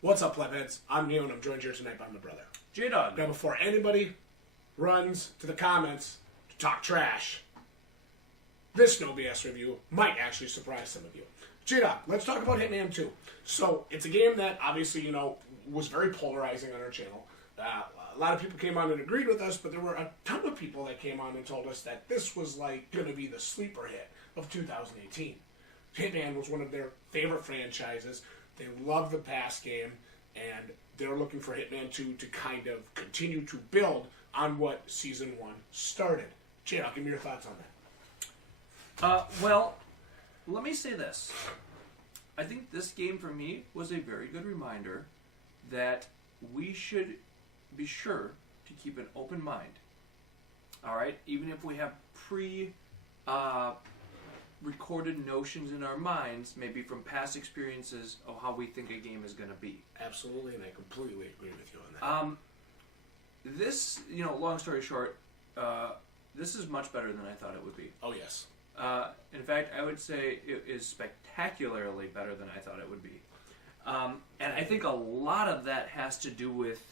What's up, Plebheads? I'm Neo, and I'm joined here tonight by my brother, Jdog. Now, before anybody runs to the comments to talk trash, this No BS review might actually surprise some of you. Jdog, let's talk about Hitman 2. So, it's a game that, obviously, was very polarizing on our channel. A lot of people came on and agreed with us, but there were a ton of people that came on and told us that this was, going to be the sleeper hit of 2018. Hitman was one of their favorite franchises. They love the past game, and they're looking for Hitman 2 to kind of continue to build on what Season 1 started. Jdog, give me your thoughts on that. Well, let me say this. I think this game for me was a very good reminder that we should be sure to keep an open mind. Alright? Even if we have recorded notions in our minds, maybe from past experiences of how we think a game is going to be. Absolutely, and I completely agree with you on that. This, long story short, this is much better than I thought it would be. Oh, yes. In fact, I would say it is spectacularly better than I thought it would be. And I think a lot of that has to do with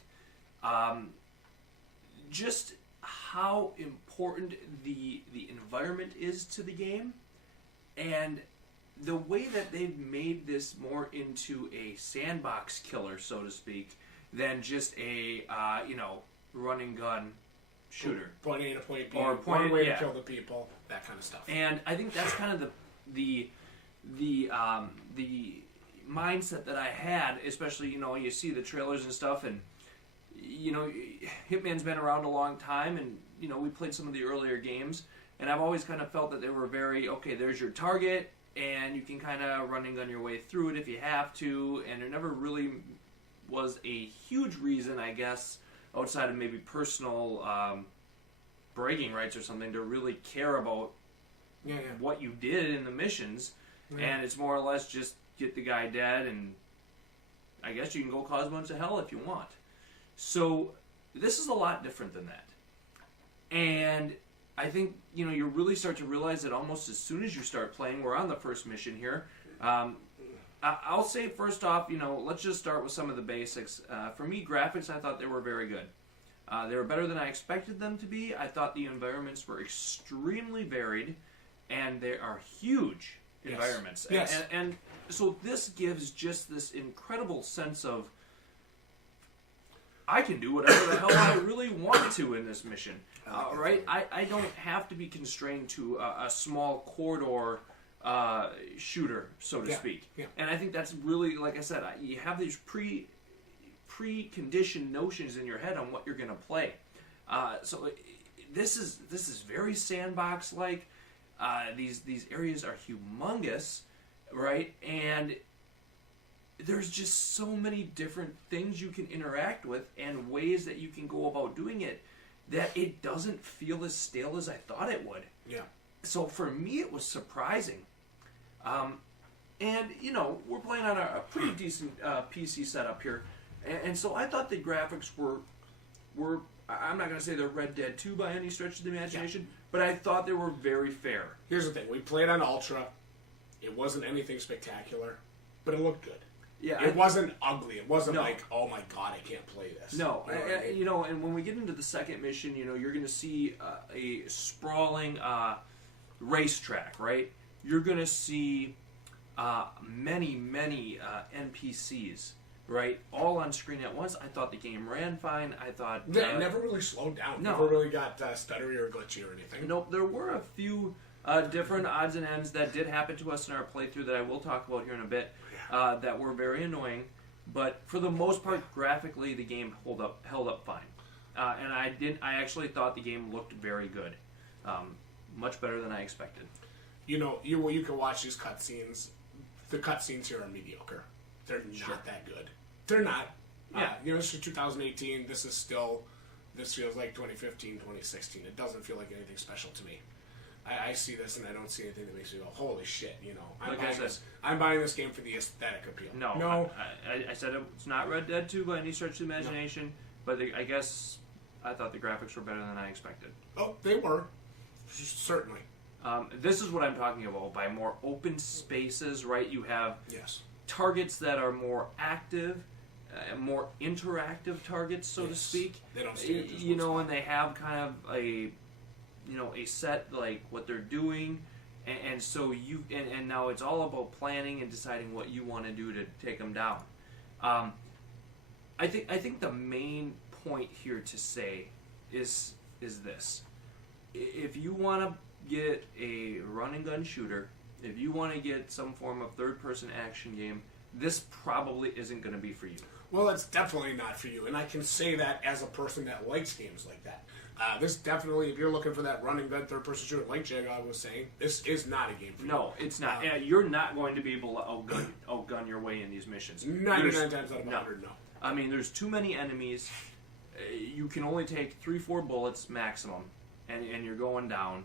just how important the environment is to the game, and the way that they've made this more into a sandbox killer, so to speak, than just a run and gun shooter. Point A to point B, or one way to kill the people, that kind of stuff. And I think that's kind of the mindset that I had, especially you see the trailers and stuff, and Hitman's been around a long time, and we played some of the earlier games, and I've always kind of felt that they were very, okay, there's your target, and you can kind of run and gun your way through it if you have to, and there never really was a huge reason, I guess, outside of maybe personal bragging rights or something, to really care about what you did in the missions, and it's more or less just get the guy dead, and I guess you can go cause a bunch of hell if you want. So this is a lot different than that. And I think, you really start to realize that almost as soon as you start playing, we're on the first mission here. I'll say first off, let's just start with some of the basics. For me, graphics, I thought they were very good. They were better than I expected them to be. I thought the environments were extremely varied, and they are huge environments. Yes. And so this gives just this incredible sense of, I can do whatever the hell I really want to in this mission. Right? I don't have to be constrained to a small corridor shooter, so to speak. Yeah. And I think that's really, like I said, you have these pre-conditioned notions in your head on what you're going to play. So this is very sandbox-like. These areas are humongous, right? And there's just so many different things you can interact with and ways that you can go about doing it that it doesn't feel as stale as I thought it would. Yeah. So for me, it was surprising. And, we're playing on a pretty decent PC setup here. And so I thought the graphics were I'm not going to say they're Red Dead 2 by any stretch of the imagination, but I thought they were very fair. Here's the thing. We played on Ultra. It wasn't anything spectacular, but it looked good. Yeah, it wasn't ugly. It wasn't like, oh my god, I can't play this. No, and when we get into the second mission, you're going to see a sprawling racetrack, right? You're going to see many NPCs, right? All on screen at once. I thought the game ran fine. I thought it never really slowed down. No. Never really got stuttery or glitchy or anything. Nope. There were a few different odds and ends that did happen to us in our playthrough that I will talk about here in a bit. That were very annoying, but for the most part, graphically, the game held up fine, and I actually thought the game looked very good, much better than I expected. You can watch these cutscenes. The cutscenes here are mediocre. They're not that good. They're not. This is 2018. This feels like 2015, 2016. It doesn't feel like anything special to me. I see this and I don't see anything that makes me go, holy shit, I'm buying this game for the aesthetic appeal. No. I said it's not Red Dead 2 by any stretch of the imagination, but I guess I thought the graphics were better than I expected. Oh, they were. Certainly. This is what I'm talking about, by more open spaces, right? You have targets that are more active, more interactive targets, so to speak. They don't stay in just you know, and they have kind of a a set like what they're doing, and so you and now it's all about planning and deciding what you want to do to take them down. I think the main point here to say is this: if you want to get a run and gun shooter, if you want to get some form of third-person action game, this probably isn't going to be for you. Well, it's definitely not for you, and I can say that as a person that likes games like that. This definitely, if you're looking for that run and gun third-person shooter, like Jdog was saying, this is not a game for you. No, it's not. You're not going to be able to outgun your way in these missions. 99 times out of 100, no. I mean, there's too many enemies. You can only take 3-4 bullets maximum, and you're going down.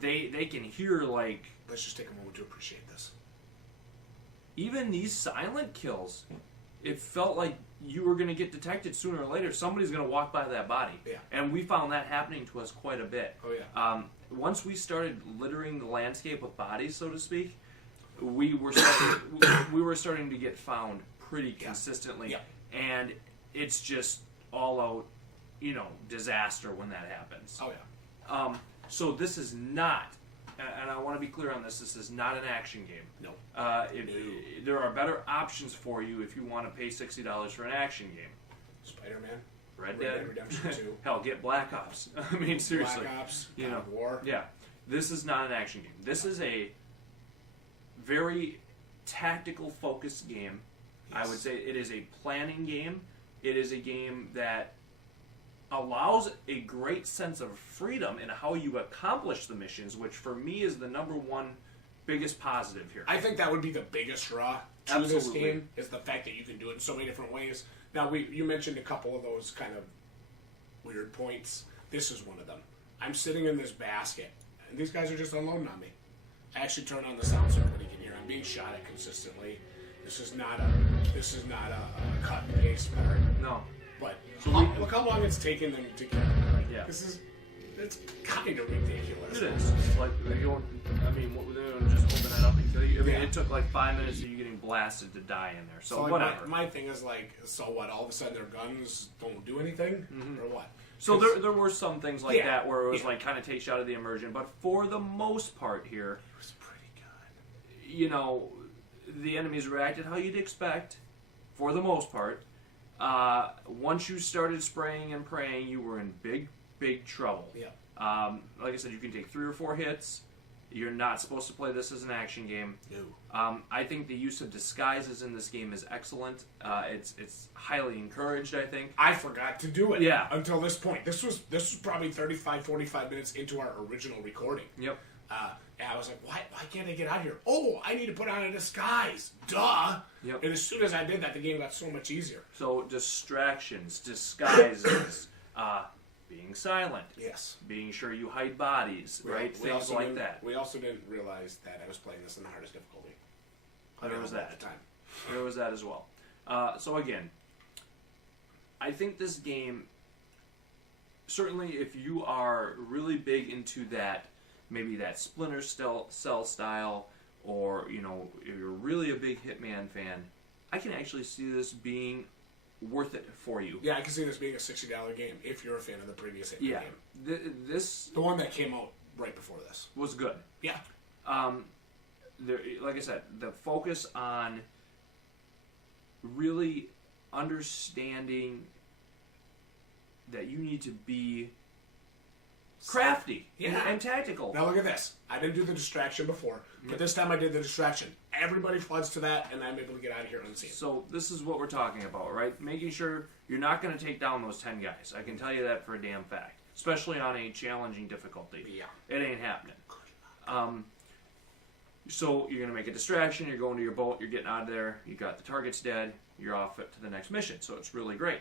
They can hear, like... Let's just take a moment to appreciate this. Even these silent kills, it felt like you were going to get detected sooner or later. Somebody's going to walk by that body. Yeah. And we found that happening to us quite a bit. Oh, yeah. Once we started littering the landscape with bodies, so to speak, we were starting to get found pretty consistently. Yeah. And it's just all out, disaster when that happens. Oh, yeah. So this is not, and I want to be clear on this is not an action game. No. There are better options for you if you want to pay $60 for an action game. Spider-Man. Red Dead Redemption 2. Hell, get Black Ops. I mean, seriously. Black Ops, God of War. Yeah. This is not an action game. This is a very tactical focused game. Yes. I would say it is a planning game. It is a game that allows a great sense of freedom in how you accomplish the missions, which for me is the number one biggest positive here. I think that would be the biggest draw to this game, is the fact that you can do it in so many different ways. Now, you mentioned a couple of those kind of weird points. This is one of them. I'm sitting in this basket, and these guys are just unloading on me. I actually turn on the sound so everybody can hear. I'm being shot at consistently. This is not a cut and paste part. No. But look how long it's taken them to get. Yeah. It's kind of ridiculous. It is. Like they don't just open it up and kill you. I mean, it took like 5 minutes of you getting blasted to die in there. So whatever. My thing is like, so what? All of a sudden their guns don't do anything, or what? So there were some things like that where it was like kind of takes you out of the immersion, but for the most part here, it was pretty good. The enemies reacted how you'd expect, for the most part. Once you started spraying and praying, you were in big trouble. Yeah. Like I said, you can take 3 or 4 hits. You're not supposed to play this as an action game. No. I think the use of disguises in this game is excellent. It's highly encouraged, I think. I forgot to do it. Yeah. Until this point. This was probably 35, 45 minutes into our original recording. Yep. And I was like, why can't I get out of here? Oh, I need to put on a disguise. Duh. Yep. And as soon as I did that, the game got so much easier. So distractions, disguises, being silent. Yes. Being sure you hide bodies, right? Things like that. We also didn't realize that I was playing this in the hardest difficulty. There was that. At the time. There was that as well. So again, I think this game, certainly if you are really big into that, maybe that Splinter Cell style, or if you're really a big Hitman fan, I can actually see this being worth it for you. Yeah, I can see this being a $60 game if you're a fan of the previous Hitman game. The one that came out right before this was good. Yeah. Like I said, the focus on really understanding that you need to be crafty and tactical. Now look at this. I didn't do the distraction before, but this time I did the distraction. Everybody floods to that, and I'm able to get out of here unseen. So this is what we're talking about, right? Making sure you're not going to take down those 10 guys. I can tell you that for a damn fact. Especially on a challenging difficulty. Yeah. It ain't happening. So you're going to make a distraction, you're going to your boat, you're getting out of there, you got the targets dead, you're off to the next mission. So it's really great.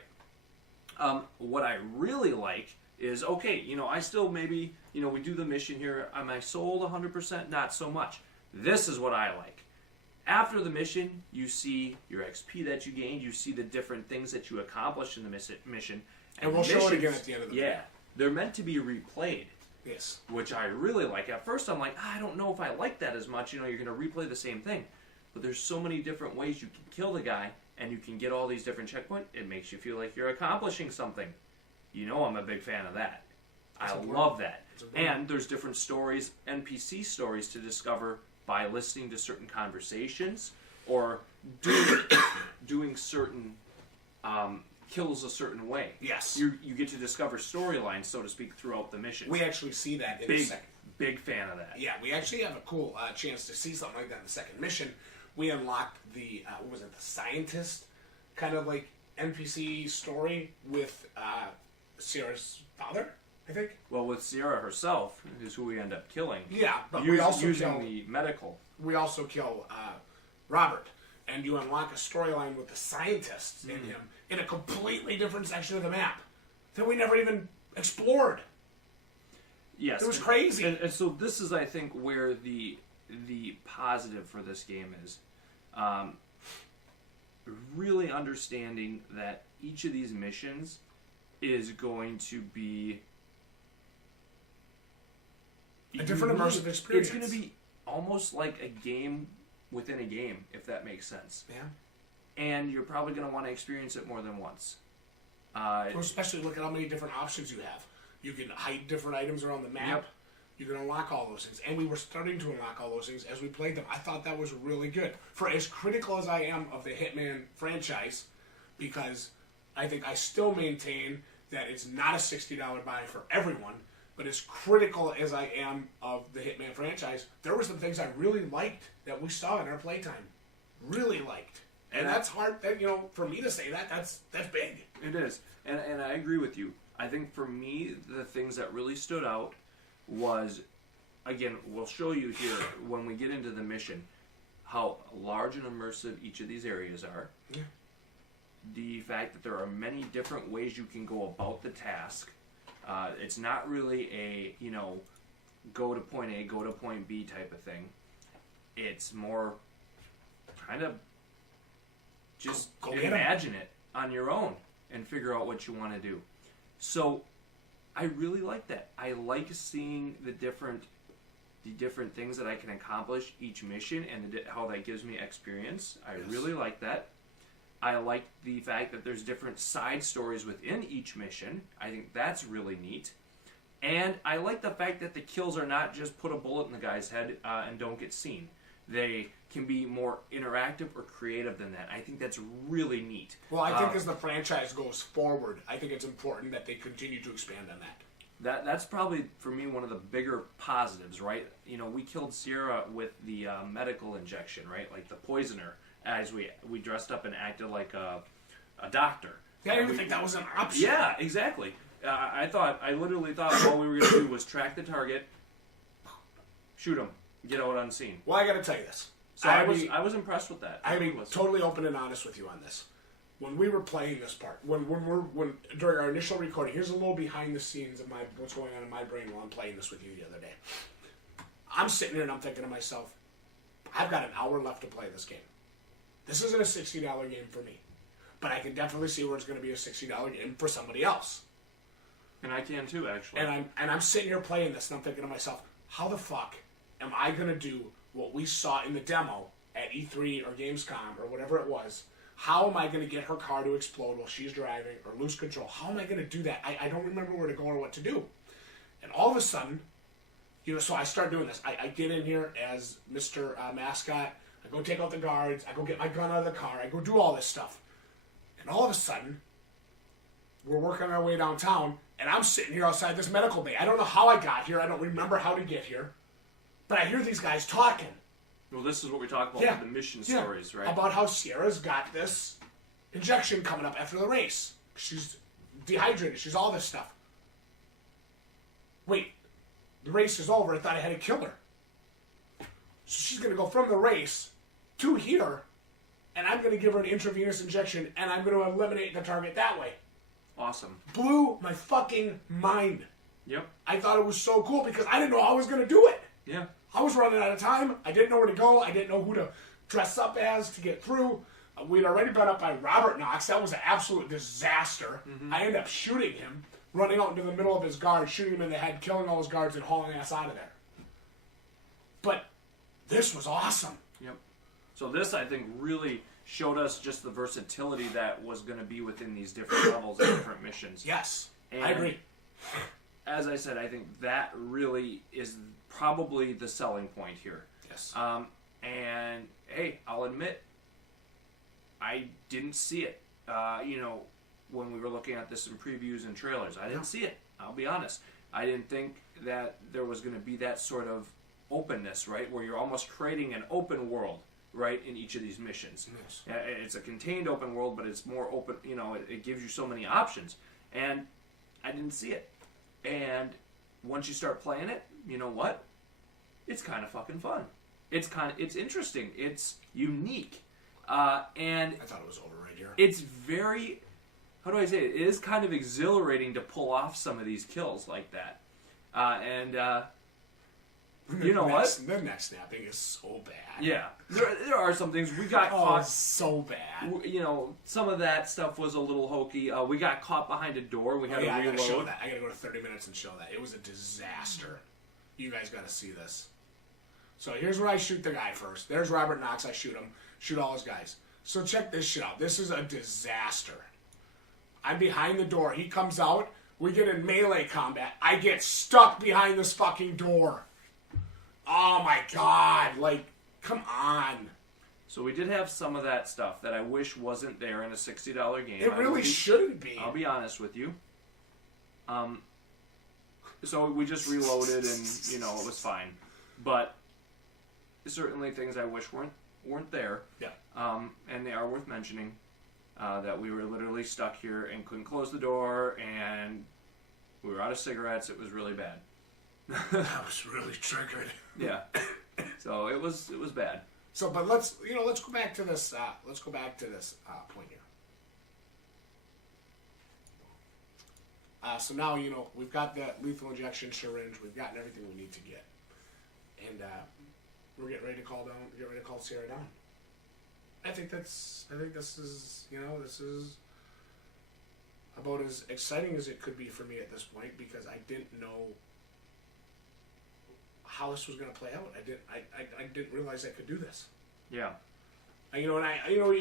What I really like is, okay, I still maybe, we do the mission here. Am I sold 100%? Not so much. This is what I like. After the mission, you see your XP that you gained. You see the different things that you accomplished in the mission. And we'll show it again at the end of the video. Yeah. They're meant to be replayed. Yes. Which I really like. At first, I'm like, I don't know if I like that as much. You're going to replay the same thing. But there's so many different ways you can kill the guy, and you can get all these different checkpoints. It makes you feel like you're accomplishing something. You know I'm a big fan of that. I love that. And there's different stories, NPC stories to discover by listening to certain conversations or doing certain kills a certain way. Yes. You get to discover storylines, so to speak, throughout the mission. We actually see that in the second. Big fan of that. Yeah, we actually have a cool chance to see something like that in the second mission. We unlocked the, what was it, the scientist kind of like NPC story with Sierra's father, I think. Well, with Sierra herself, is who we end up killing. Yeah, but we also using kill, the medical. We also kill Robert, and you unlock a storyline with the scientists in him in a completely different section of the map that we never even explored. Yes, it was crazy. And so this is, I think, where the positive for this game is. Really understanding that each of these missions is going to be a different immersive experience. It's going to be almost like a game within a game, if that makes sense. Yeah. And you're probably going to want to experience it more than once. Especially look at how many different options you have. You can hide different items around the map. Yep. You can unlock all those things. And we were starting to unlock all those things as we played them. I thought that was really good. For as critical as I am of the Hitman franchise, because I think I still maintain that it's not a $60 buy for everyone, but as critical as I am of the Hitman franchise, there were some things I really liked that we saw in our playtime. Really liked. And that's hard, for me to say that, that's big. It is. And I agree with you. I think for me, the things that really stood out was, again, we'll show you here when we get into the mission, how large and immersive each of these areas are. Yeah. The fact that there are many different ways you can go about the task. It's not really a, go to point A, go to point B type of thing. It's more kind of just imagine it on your own and figure out what you want to do. So I really like that. I like seeing the different things that I can accomplish each mission and how that gives me experience. I really like that. I like the fact that there's different side stories within each mission. I think that's really neat. And I like the fact that the kills are not just put a bullet in the guy's head and don't get seen. They can be more interactive or creative than that. I think that's really neat. Well, I think as the franchise goes forward, I think it's important that they continue to expand on that. That's probably, for me, one of the bigger positives, right? We killed Sierra with the medical injection, right? Like the poisoner, as we dressed up and acted like a doctor. Yeah, I didn't think that was an option. Yeah, exactly. I literally thought all we were going to do was track the target, shoot him, get out unseen. Well, I got to tell you this. So I was impressed with that. I mean, totally open and honest with you on this. When we were playing this part, when during our initial recording, here's a little behind the scenes of what's going on in my brain while I'm playing this with you the other day. I'm sitting here and I'm thinking to myself, I've got an hour left to play this game. This isn't a $60 game for me, but I can definitely see where it's going to be a $60 game for somebody else. And I can too, actually. And I'm sitting here playing this, and I'm thinking to myself, how the fuck am I going to do what we saw in the demo at E3 or Gamescom or whatever it was? How am I going to get her car to explode while she's driving or lose control? How am I going to do that? I don't remember where to go or what to do. And all of a sudden, so I start doing this. I get in here as Mr. Mascot. I go take out the guards. I go get my gun out of the car. I go do all this stuff. And all of a sudden, we're working our way downtown, and I'm sitting here outside this medical bay. I don't know how I got here. I don't remember how to get here. But I hear these guys talking. Well, this is what we talk about with the mission stories, right? About how Sierra's got this injection coming up after the race. She's dehydrated. She's all this stuff. Wait, the race is over. I thought I had to kill her. So she's going to go from the race to here, and I'm going to give her an intravenous injection, and I'm going to eliminate the target that way. Awesome. Blew my fucking mind. Yep. I thought it was so cool because I didn't know how I was going to do it. Yeah. I was running out of time. I didn't know where to go. I didn't know who to dress up as to get through. We'd already been up by Robert Knox. That was an absolute disaster. Mm-hmm. I ended up shooting him, running out into the middle of his guards, shooting him in the head, killing all his guards, and hauling ass out of there. But this was awesome. Yep. So this, I think, really showed us just the versatility that was going to be within these different levels and different missions. Yes, And I agree. As I said, I think that really is probably the selling point here. Yes. And hey, I'll admit, I didn't see it. When we were looking at this in previews and trailers, I didn't see it. I'll be honest. I didn't think that there was going to be that sort of openness, right, where you're almost creating an open world, right, in each of these missions. Yes. It's a contained open world, but it's more open. It gives you so many options, and I didn't see it. And once you start playing it, you know what? It's kind of fucking fun. It's interesting. It's unique, and I thought it was over right here. it's very, how do I say it? It is kind of exhilarating to pull off some of these kills like that. You know what? The neck snapping is so bad. Yeah, there are some things we got Oh, caught. so bad. Some of that stuff was a little hokey. We got caught behind a door. We had to I gotta show reload. that. I gotta go to 30 minutes and show that. It was a disaster. You guys gotta see this. So here's where I shoot the guy first. There's Robert Knox. I shoot him. Shoot all his guys. So check this shit out. This is a disaster. I'm behind the door. He comes out. We get in melee combat. I get stuck behind this fucking door. Oh my god. Like, come on. So we did have some of that stuff that I wish wasn't there in a $60 game. It really shouldn't be. I'll be honest with you. So we just reloaded and, it was fine. But certainly things I wish weren't there. Yeah. And they are worth mentioning. That we were literally stuck here and couldn't close the door, and we were out of cigarettes. It was really bad. I was really triggered. Yeah. So it was bad. So, but let's go back to this. Let's go back to this point here. So now we've got the lethal injection syringe. We've gotten everything we need to get, and we're getting ready to call Sierra down. I think this is about as exciting as it could be for me at this point, because I didn't know how this was going to play out. I didn't realize I could do this. Yeah. We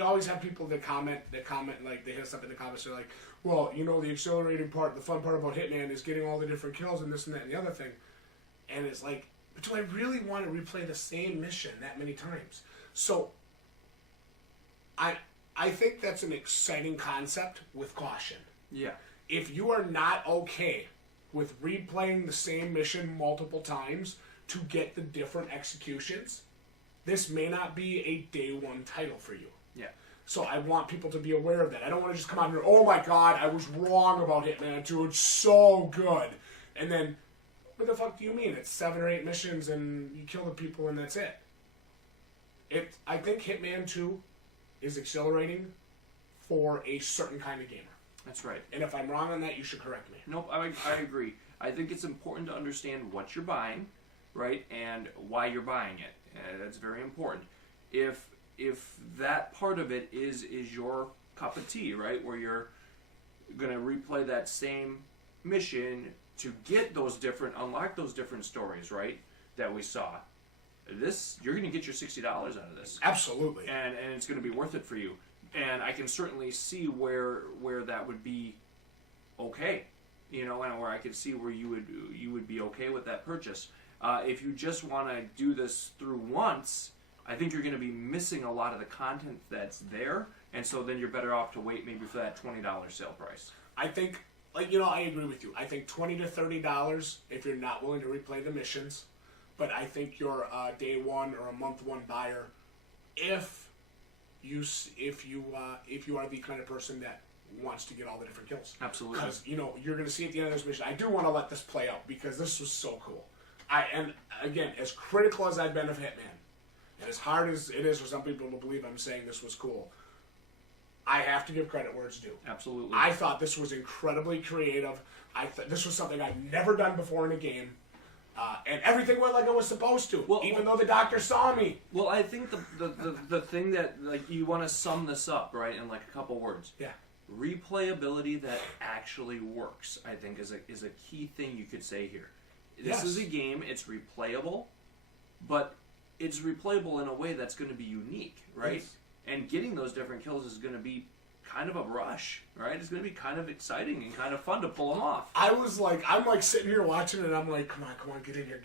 always have people that comment, like they hit us up in the comments. They're like, well, the accelerating part, the fun part about Hitman is getting all the different kills and this and that and the other thing. And it's like, but do I really want to replay the same mission that many times? So I think that's an exciting concept with caution. Yeah. If you are not okay with replaying the same mission multiple times to get the different executions, this may not be a day one title for you. Yeah. So I want people to be aware of that. I don't want to just come out here, oh my god, I was wrong about Hitman 2, it's so good. And then, what the fuck do you mean? It's 7 or 8 missions and you kill the people and that's it. I think Hitman 2 is exhilarating for a certain kind of gamer. That's right. And if I'm wrong on that, you should correct me. Nope, I agree. I think it's important to understand what you're buying, right, and why you're buying it. That's very important. If that part of it is your cup of tea, right, where you're going to replay that same mission to get unlock those different stories, right, that we saw, you're going to get your $60 out of this. Absolutely. And it's going to be worth it for you. And I can certainly see where that would be okay, and where I could see where you would be okay with that purchase. If you just want to do this through once, I think you're going to be missing a lot of the content that's there, and so then you're better off to wait maybe for that $20 sale price. I think, I agree with you. I think $20 to $30 if you're not willing to replay the missions, but I think you're a day one or a month one buyer if you are the kind of person that wants to get all the different kills. Absolutely. Because you're going to see at the end of this mission. I do want to let this play out because this was so cool. And again, as critical as I've been of Hitman, and as hard as it is for some people to believe I'm saying this was cool, I have to give credit where it's due. Absolutely. I thought this was incredibly creative. This was something I'd never done before in a game. And everything went like it was supposed to, even though the doctor saw me. Well, I think the thing that, like, you want to sum this up, right, in like a couple words. Yeah. Replayability that actually works, I think, is a key thing you could say here. This is a game, it's replayable, but it's replayable in a way that's going to be unique, right? Yes. and getting those different kills is going to be kind of a rush, right? It's going to be kind of exciting and kind of fun to pull them off. I'm like sitting here watching it, and I'm like, come on, get in here.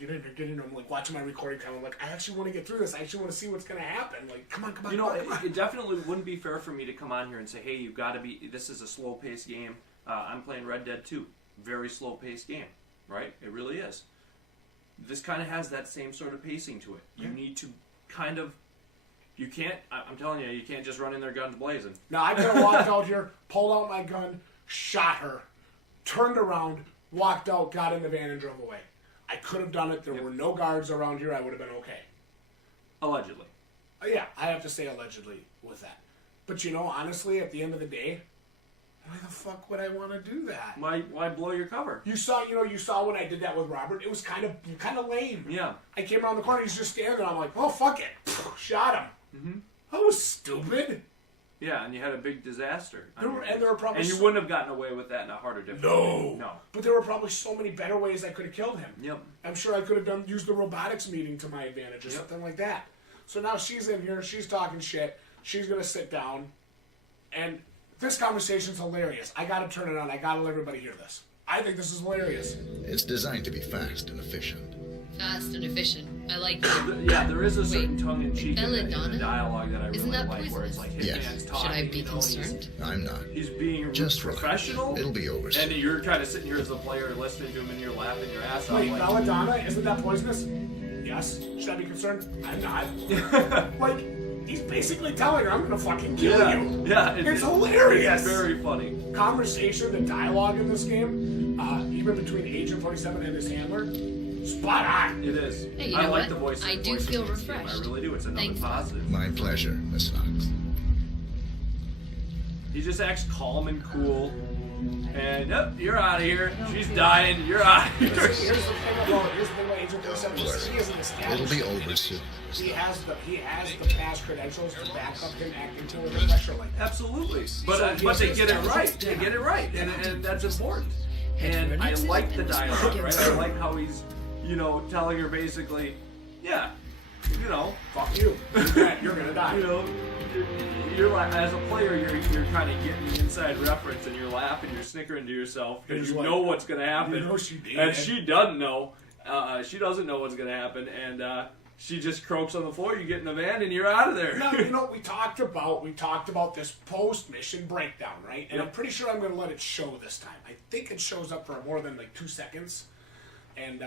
I'm like watching my recording time. I'm like, I actually want to get through this. I actually want to see what's going to happen. Like, come on. You know, it definitely wouldn't be fair for me to come on here and say, hey, you've got to be, this is a slow-paced game. I'm playing Red Dead 2. Very slow-paced game, right? It really is. This kind of has that same sort of pacing to it. You need to kind of, you can't, I'm telling you, you can't just run in there guns blazing. Now, I could have walked out here, pulled out my gun, shot her, turned around, walked out, got in the van, and drove away. I could have done it. There were no guards around here. I would have been okay. Allegedly. Yeah, I have to say allegedly with that. But, you know, honestly, at the end of the day, why the fuck would I want to do that? Why blow your cover? You saw when I did that with Robert. It was kind of lame. Yeah. I came around the corner. He's just standing there. I'm like, well, fuck it. Shot him. Mm-hmm. That was stupid. Yeah, and you had a big disaster. There were probably and you wouldn't have gotten away with that in a harder difficulty. No. But there were probably so many better ways I could have killed him. Yep. I'm sure I could have used the robotics meeting to my advantage or something like that. So now she's in here. She's talking shit. She's gonna sit down, and this conversation's hilarious. I gotta turn it on. I gotta let everybody hear this. I think this is hilarious. It's designed to be fast and efficient. Fast and efficient. I like that. Yeah, there is a certain tongue-in-cheek in the belladonna? dialogue that I really Isn't that like, where it's like Yes. Hitman's talking. Should I be you know, concerned? I'm not. He's being Just professional. relax. It'll be over And soon. you're kind of sitting here as a player listening to him and you're laughing your ass off. Wait, Like, belladonna? Isn't that poisonous? Yes. Should I be concerned? I'm not. Like, he's basically telling her, I'm gonna fucking kill you. Yeah, It's hilarious. It's very funny. Conversation, the dialogue in this game, even between Agent 47 and his handler, spot on. It is. Hey, you I know like what? the voice. I do voice feel in this game. refreshed. I really do. It's another Thanks. positive. My pleasure, Miss Knox. He just acts calm and cool. And yep, you're out of here. She's dying. You're out of here. Here's the thing about Agent 47. He is an established. It'll be over soon. He has the past credentials to back up him acting to under pressure like that. Absolutely. So But he's they get it established. right. They get it right. And that's important. And I like the dialogue, right? I like how he's, telling her basically, yeah, Fuck you. You're gonna die. You're like, as a player, you're kind of getting the inside reference, and you're laughing, you're snickering to yourself because you know what's gonna happen. You know she did. And she doesn't know. She doesn't know what's gonna happen, and she just croaks on the floor. You get in the van, and you're out of there. Now, we talked about this post mission breakdown, right? And Yep. I'm pretty sure I'm gonna let it show this time. I think it shows up for more than like 2 seconds, and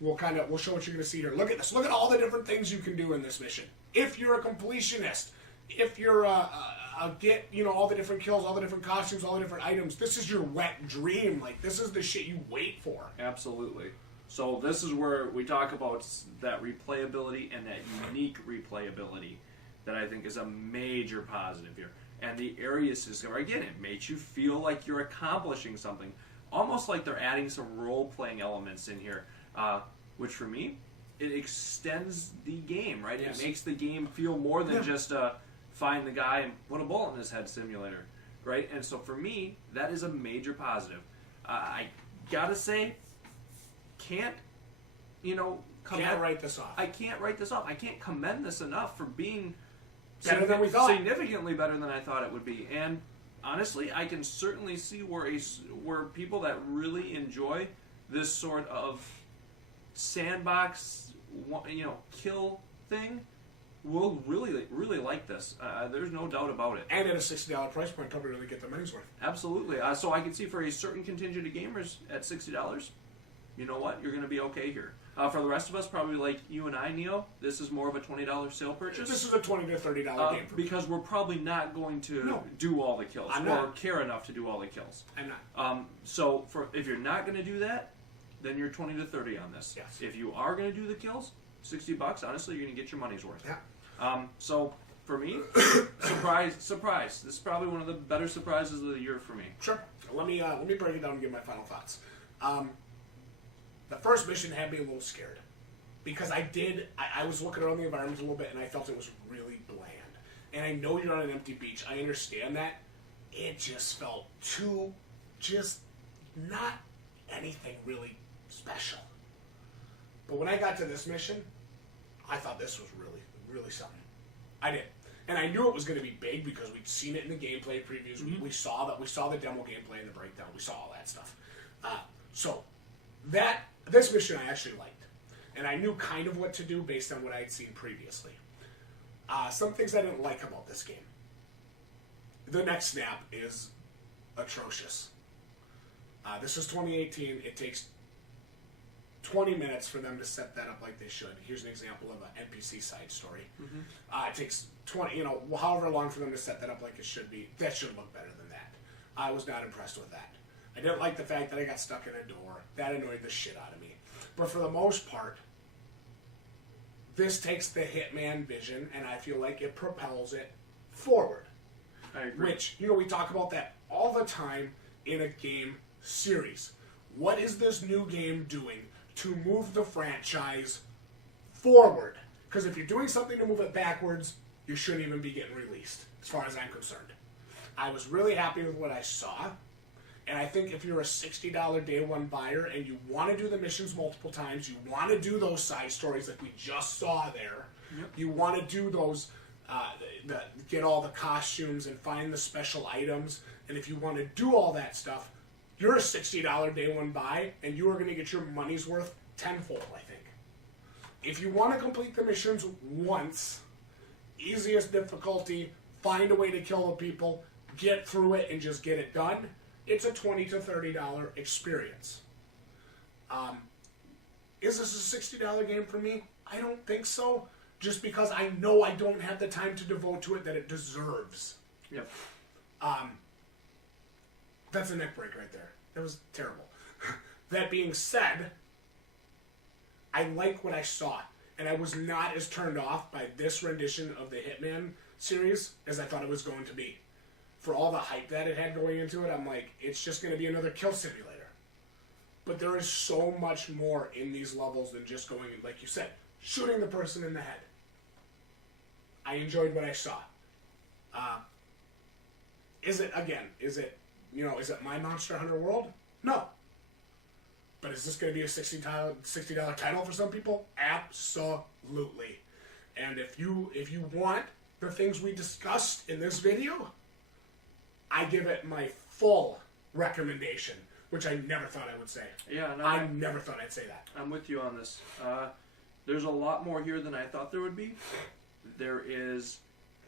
we'll show what you're gonna see here. Look at this. Look at all the different things you can do in this mission. If you're a completionist, if you're get all the different kills, all the different costumes, all the different items. This is your wet dream. Like, this is the shit you wait for. Absolutely. So this is where we talk about that replayability and that unique replayability that I think is a major positive here. And the area system, again, it makes you feel like you're accomplishing something. Almost like they're adding some role-playing elements in here, which for me, it extends the game, right? Yes. It makes the game feel more than just find the guy and put a bullet in his head simulator, right? And so for me, that is a major positive. I gotta say, can't write this off. I can't write this off. I can't commend this enough for being Better than we thought. significantly better than I thought it would be. And honestly, I can certainly see where people that really enjoy this sort of sandbox, kill thing will really like this. There's no doubt about it. And at a $60 price point, probably really get their money's worth. Absolutely. So I can see for a certain contingent of gamers at $60, you know what? You're going to be okay here. For the rest of us, probably like you and I, Neo, this is more of a $20 sale purchase. This is a $20 to $30 game for me. Because we're probably not going to do all the kills I'm or not. care enough to do all the kills. I'm not. So if you're not going to do that, then you're 20 to 30 on this. Yes. If you are going to do the kills, $60, honestly, you're going to get your money's worth. Yeah. So for me, surprise. This is probably one of the better surprises of the year for me. Sure. Let me break it down and give my final thoughts. The first mission had me a little scared because I was looking around the environment a little bit and I felt it was really bland. And I know you're on an empty beach. I understand that. It just felt not anything really special. But when I got to this mission, I thought this was really, really something. I did. And I knew it was going to be big because we'd seen it in the gameplay previews. We saw the demo gameplay and the breakdown. We saw all that stuff. So this mission I actually liked, and I knew kind of what to do based on what I had seen previously. Some things I didn't like about this game. The next snap is atrocious. This is 2018. It takes 20 minutes for them to set that up like they should. Here's an example of an NPC side story. It takes 20, however long for them to set that up like it should be. That should look better than that. I was not impressed with that. I didn't like the fact that I got stuck in a door. That annoyed the shit out of me. But for the most part, this takes the Hitman vision, and I feel like it propels it forward. I agree. Which, we talk about that all the time in a game series. What is this new game doing to move the franchise forward? Because if you're doing something to move it backwards, you shouldn't even be getting released, as far as I'm concerned. I was really happy with what I saw, and I think if you're a $60 day one buyer and you want to do the missions multiple times, you want to do those side stories like we just saw there, you want to do those, get all the costumes and find the special items, and if you want to do all that stuff, you're a $60 day one buy, and you are going to get your money's worth tenfold, I think. If you want to complete the missions once, easiest difficulty, find a way to kill the people, get through it, and just get it done, it's a $20 to $30 experience. Is this a $60 game for me? I don't think so, just because I know I don't have the time to devote to it that it deserves. Yep. That's a neck break right there. That was terrible. That being said, I like what I saw, and I was not as turned off by this rendition of the Hitman series as I thought it was going to be. For all the hype that it had going into it, I'm like, it's just going to be another kill simulator. But there is so much more in these levels than just going, like you said, shooting the person in the head. I enjoyed what I saw. Is it my Monster Hunter World? No. But is this going to be a $60 title for some people? Absolutely. And if you want the things we discussed in this video, I give it my full recommendation, which I never thought I would say. Yeah, no, I never thought I'd say that. I'm with you on this. There's a lot more here than I thought there would be. There is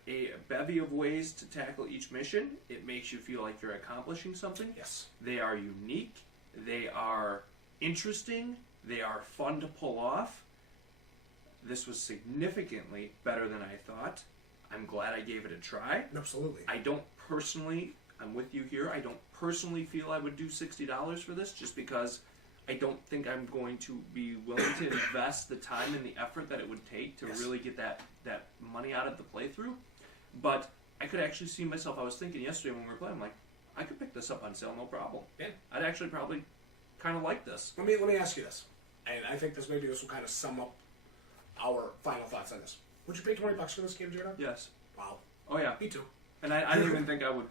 a bevy of ways to tackle each mission. It makes you feel like you're accomplishing something. Yes. They are unique. They are interesting. They are fun to pull off. This was significantly better than I thought. I'm glad I gave it a try. Absolutely. I'm with you here, I don't personally feel I would do $60 for this, just because I don't think I'm going to be willing to invest the time and the effort that it would take to really get that money out of the playthrough. But I could actually see myself, I was thinking yesterday when we were playing, I'm like, I could pick this up on sale, no problem. Yeah. I'd actually probably kind of like this. Let me ask you this, and I think this will kind of sum up our final thoughts on this. Would you pay $20 for this game, Jdog? Yes. Wow. Oh yeah. Me too. And I didn't even think I would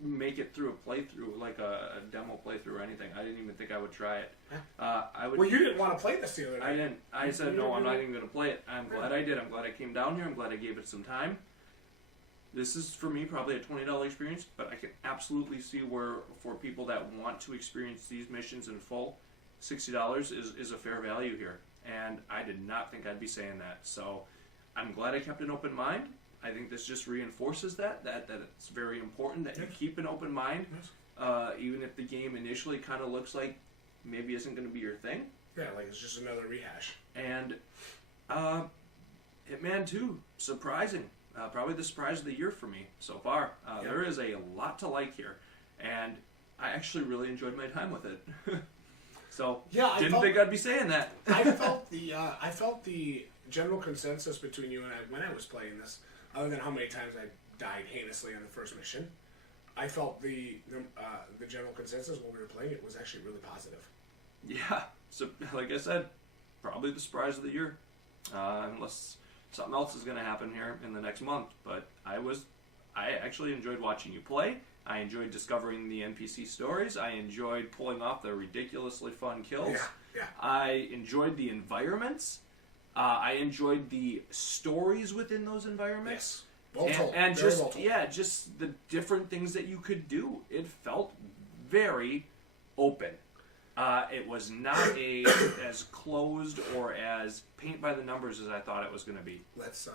make it through a playthrough, like a demo playthrough or anything. I didn't even think I would try it. Well, you didn't want to play this the other night. I didn't. I said, no, I'm not even going to play it. I'm glad I did. I'm glad I came down here. I'm glad I gave it some time. This is, for me, probably a $20 experience, but I can absolutely see where, for people that want to experience these missions in full, $60 is a fair value here. And I did not think I'd be saying that. So I'm glad I kept an open mind. I think this just reinforces that it's very important that you keep an open mind, even if the game initially kind of looks like maybe isn't going to be your thing. Yeah, like it's just another rehash. And Hitman 2, surprising. Probably the surprise of the year for me so far. There is a lot to like here, and I actually really enjoyed my time with it. So didn't think I'd be saying that. I felt the general consensus between you and I when I was playing this. Other than how many times I died heinously on the first mission, I felt the general consensus when we were playing it was actually really positive. Yeah, so like I said, probably the surprise of the year, unless something else is going to happen here in the next month. But I actually enjoyed watching you play. I enjoyed discovering the NPC stories. I enjoyed pulling off the ridiculously fun kills. Yeah. I enjoyed the environments. I enjoyed the stories within those environments. Well told. And Very just well told. just the different things that you could do. It felt very open. It was not as closed or as paint by the numbers as I thought it was going to be. Let's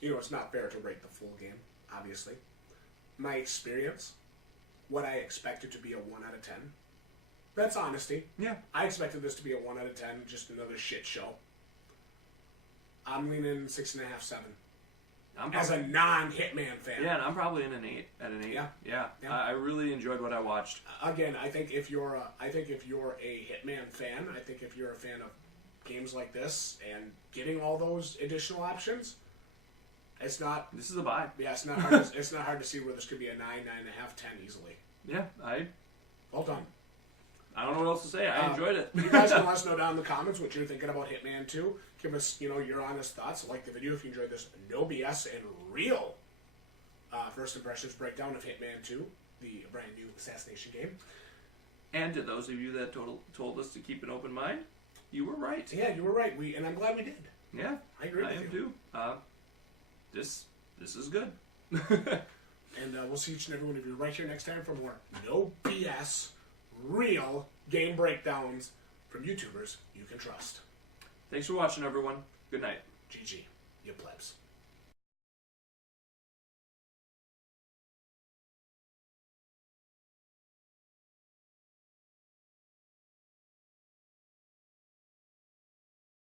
it's not fair to rate the full game, obviously. My experience, what I expected to be a 1 out of 10. That's honesty. Yeah. I expected this to be a 1 out of 10, just another shit show. I'm leaning 6.5, 7. As a non-Hitman fan. Yeah, and I'm probably in an 8. At an 8. Yeah. I really enjoyed what I watched. Again, I think if you're a Hitman fan, I think if you're a fan of games like this and getting all those additional options, it's not. This is a vibe. Yeah, it's not hard. It's not hard to see where this could be a 9, 9.5, 10 easily. Yeah, Well done. I don't know what else to say. I enjoyed it. You guys can let us know down in the comments what you're thinking about Hitman 2. Give us, your honest thoughts. Like the video if you enjoyed this no BS and real first impressions breakdown of Hitman 2, the brand new assassination game. And to those of you that told us to keep an open mind, you were right. Yeah, you were right. And I'm glad we did. Yeah, I agree with I am you. too. This is good. And we'll see each and every one of you right here next time for more no BS, real game breakdowns from YouTubers you can trust. Thanks for watching, everyone. Good night. GG, you plebs.